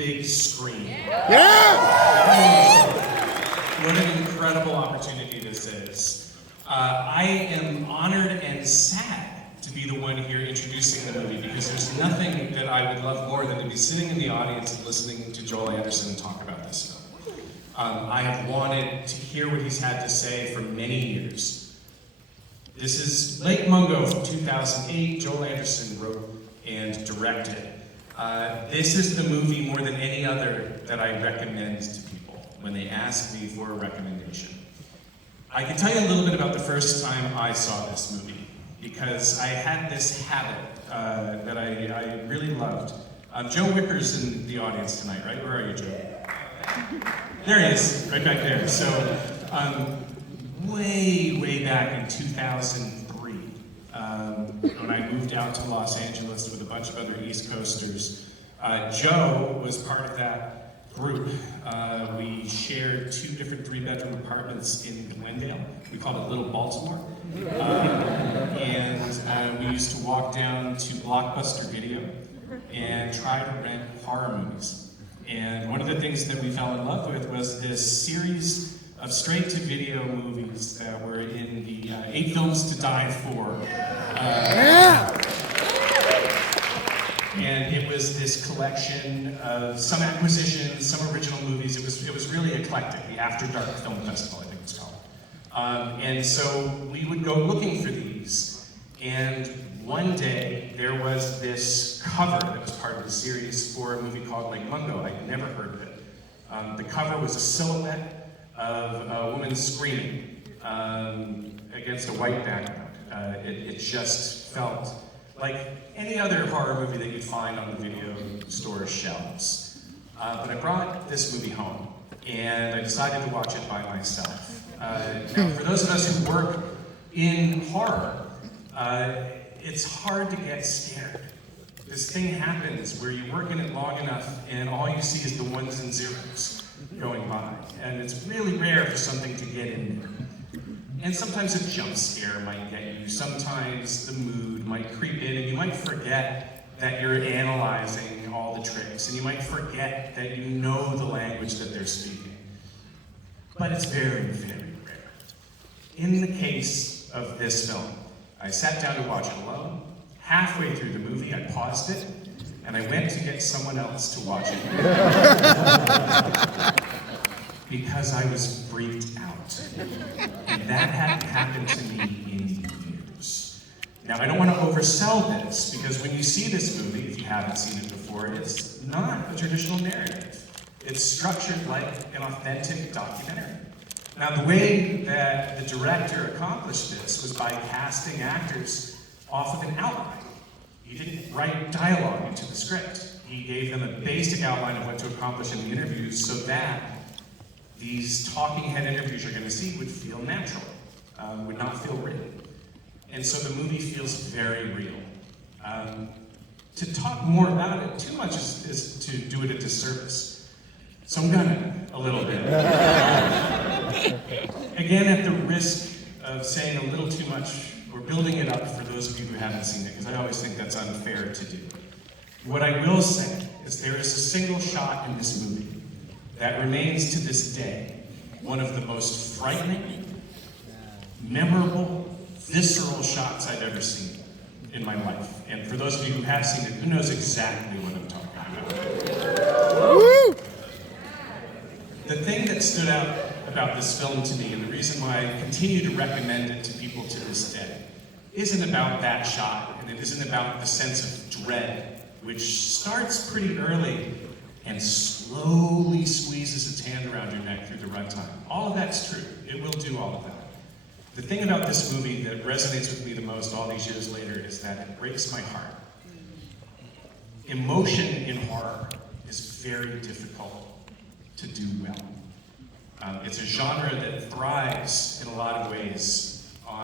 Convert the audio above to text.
big screen. Yeah! What an incredible opportunity this is. I am honored and sad to be the one here introducing the movie, because there's nothing that I would love more than to be sitting in the audience and listening to Joel Anderson talk about this film. I have wanted to hear what he's had to say for many years. This is Lake Mungo from 2008. Joel Anderson wrote and directed. This is the movie more than any other that I recommend to people when they ask me for a recommendation. I can tell you a little bit about the first time I saw this movie, because I had this habit that I really loved. Joe Wicker's in the audience tonight, right? Where are you, Joe? There he is, right back there. So, way back in 2003, when I moved out to Los Angeles with a bunch of other East Coasters, Joe was part of that group. We shared 2 different 3-bedroom apartments in Glendale. We called it Little Baltimore. And we used to walk down to Blockbuster Video and try to rent horror movies. And one of the things that we fell in love with was this series of straight-to-video movies that were in the 8 Films to Die For. And it was this collection of some acquisitions, some original movies. It was really eclectic, the After Dark Film Festival, I think it's called. And so we would go looking for these, and one day there was this cover that was part of the series for a movie called Lake Mungo. I'd never heard of it. The cover was a silhouette of a woman screaming against a white background. It just felt like any other horror movie that you'd find on the video store shelves. But I brought this movie home, and I decided to watch it by myself. Now, for those of us who work in horror, it's hard to get scared. This thing happens where you work in it long enough and all you see is the 1s and 0s going by. And it's really rare for something to get in there. And sometimes a jump scare might get you. Sometimes the mood might creep in and you might forget that you're analyzing all the tricks. And you might forget that you know the language that they're speaking. But it's very, very rare. In the case of this film, I sat down to watch it alone. Halfway through the movie, I paused it, and I went to get someone else to watch it. Because I was freaked out. And that hadn't happened to me in years. Now, I don't want to oversell this, because when you see this movie, if you haven't seen it before, it's not a traditional narrative. It's structured like an authentic documentary. Now, the way that the director accomplished this was by casting actors off of an outline. He didn't write dialogue into the script. He gave them a basic outline of what to accomplish in the interviews so that these talking head interviews you're going to see would feel natural, would not feel written. And so the movie feels very real. To talk more about it too much is to do it a disservice. So I'm gonna, a little bit. Again, at the risk of saying a little too much, we're building it up for those of you who haven't seen it, because I always think that's unfair to do. What I will say is there is a single shot in this movie that remains to this day one of the most frightening, memorable, visceral shots I've ever seen in my life. And for those of you who have seen it, who knows exactly what I'm talking about? Woo! The thing that stood out about this film to me, and the reason why I continue to recommend it to people to this day, isn't about that shot, and it isn't about the sense of dread, which starts pretty early and slowly squeezes its hand around your neck through the runtime. All of that's true. It will do all of that. The thing about this movie that resonates with me the most all these years later is that it breaks my heart. Emotion in horror is very difficult to do well. It's a genre that thrives in a lot of ways